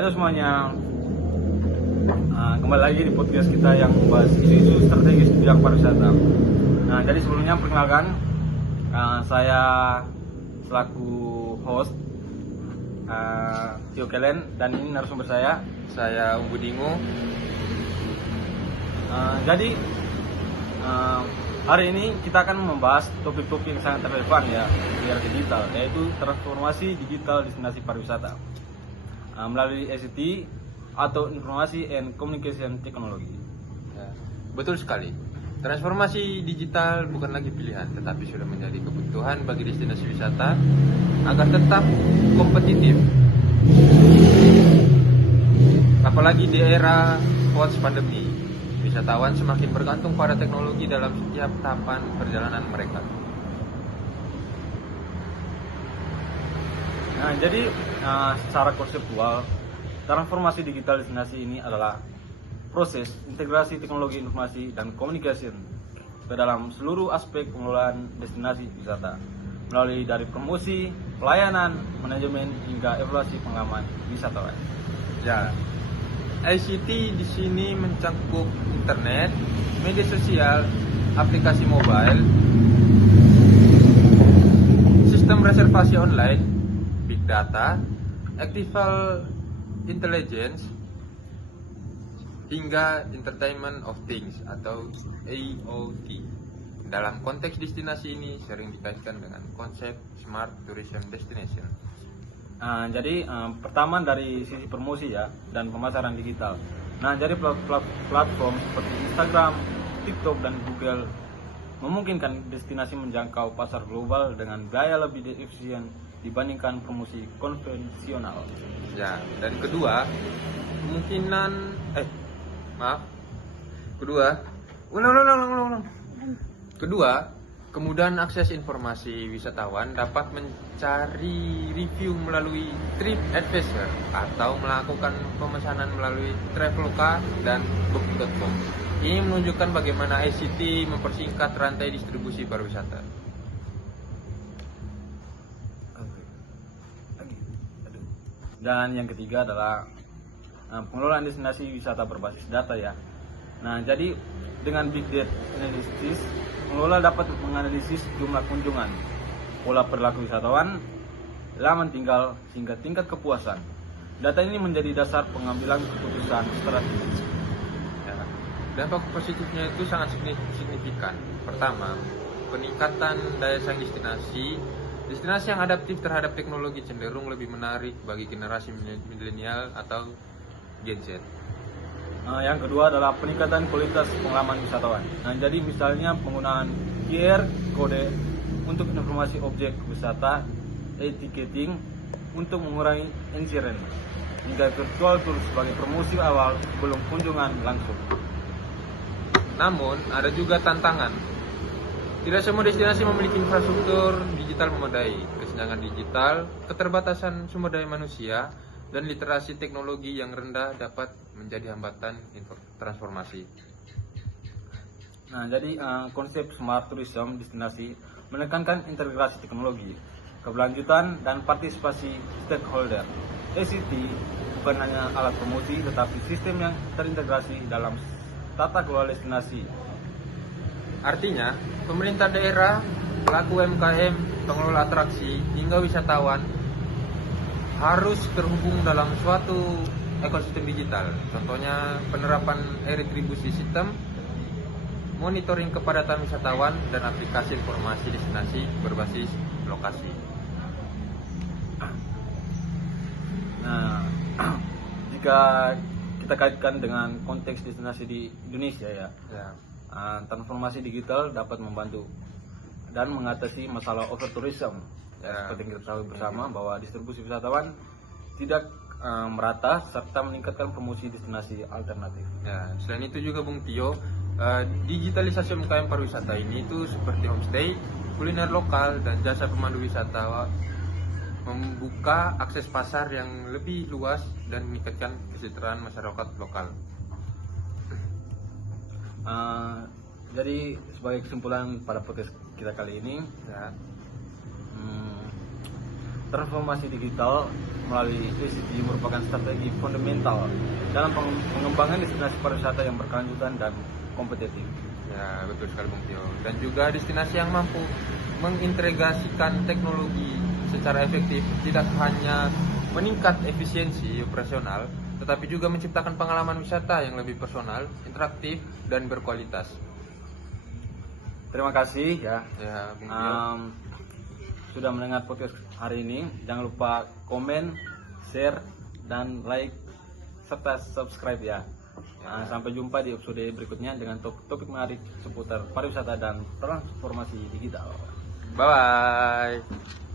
Halo semuanya, kembali lagi di podcast kita yang membahas isu-isu strategis di bidang pariwisata. Nah, jadi sebelumnya perkenalkan, saya selaku host Tio Kelen, dan ini narasumber saya Umbudingo. Jadi hari ini kita akan membahas topik-topik yang sangat relevan ya di era digital, yaitu transformasi digital destinasi pariwisata melalui ICT atau Informasi and Communication Technology. Ya, betul sekali. Transformasi digital bukan lagi pilihan, tetapi sudah menjadi kebutuhan bagi destinasi wisata agar tetap kompetitif. Apalagi di era post pandemi, wisatawan semakin bergantung pada teknologi dalam setiap tahapan perjalanan mereka. Nah, jadi secara konseptual, transformasi digital destinasi ini adalah proses integrasi teknologi informasi dan komunikasi ke dalam seluruh aspek pengelolaan destinasi wisata, melalui dari promosi, pelayanan, manajemen hingga evaluasi pengalaman wisatawan. Ya, ICT di sini mencakup internet, media sosial, aplikasi mobile, sistem reservasi online, big data, artificial intelligence, hingga entertainment of things atau IoT. Dalam konteks destinasi ini sering dikaitkan dengan konsep smart tourism destination. Jadi pertama dari sisi promosi ya dan pemasaran digital. Nah, jadi platform seperti Instagram, TikTok dan Google memungkinkan destinasi menjangkau pasar global dengan biaya lebih efisien dibandingkan promosi konvensional. Ya, dan kedua, Kedua, kemudahan akses informasi wisatawan dapat mencari review melalui TripAdvisor atau melakukan pemesanan melalui Traveloka dan Book.com. Ini menunjukkan bagaimana ICT mempersingkat rantai distribusi pariwisata. Dan yang ketiga adalah pengelolaan destinasi wisata berbasis data ya. Nah, jadi dengan big data analysis, pengelola dapat menganalisis jumlah kunjungan, pola perilaku wisatawan, laman tinggal, hingga tingkat kepuasan. Data ini menjadi dasar pengambilan keputusan strategis. Ya, dampak positifnya itu sangat signifikan. Pertama, peningkatan daya saing destinasi. Destinasi yang adaptif terhadap teknologi cenderung lebih menarik bagi generasi milenial atau Gen Z. Yang kedua adalah peningkatan kualitas pengalaman wisatawan. Nah, jadi misalnya penggunaan QR kode untuk informasi objek wisata, e-ticketing untuk mengurangi insiren, hingga virtual tour sebagai promosi awal sebelum kunjungan langsung. Namun, ada juga tantangan. Tidak semua destinasi memiliki infrastruktur digital memadai. Kesenjangan digital, keterbatasan sumber daya manusia, dan literasi teknologi yang rendah dapat menjadi hambatan transformasi. Nah, jadi konsep smart tourism destinasi menekankan integrasi teknologi, keberlanjutan, dan partisipasi stakeholder. ICT bukan hanya alat promosi, tetapi sistem yang terintegrasi dalam tata kelola destinasi. Artinya, pemerintah daerah, pelaku UMKM, pengelola atraksi, hingga wisatawan harus terhubung dalam suatu ekosistem digital. Contohnya penerapan e-retribusi sistem, monitoring kepadatan wisatawan, dan aplikasi informasi destinasi berbasis lokasi. Nah, jika kita kaitkan dengan konteks destinasi di Indonesia ya. Transformasi digital dapat membantu dan mengatasi masalah overtourism. Seperti yang kita ketahui bersama bahwa distribusi wisatawan tidak merata serta meningkatkan promosi destinasi alternatif. Ya, selain itu juga Bung Tio, digitalisasi UMKM pariwisata ini itu seperti homestay, kuliner lokal, dan jasa pemandu wisata membuka akses pasar yang lebih luas dan meningkatkan kesejahteraan masyarakat lokal. Jadi sebagai kesimpulan pada podcast kita kali ini ya, Transformasi digital melalui ICT merupakan strategi fundamental dalam pengembangan destinasi pariwisata yang berkelanjutan dan kompetitif. Ya, betul sekali Bung Tio. Dan juga destinasi yang mampu mengintegrasikan teknologi secara efektif tidak hanya meningkat efisiensi operasional, tetapi juga menciptakan pengalaman wisata yang lebih personal, interaktif, dan berkualitas. Terima kasih ya, Ya, Bung Tio. sudah mendengar podcast hari ini. Jangan lupa komen, share, dan like serta subscribe ya. Sampai jumpa di episode berikutnya dengan topik menarik seputar pariwisata dan transformasi digital. Bye-bye.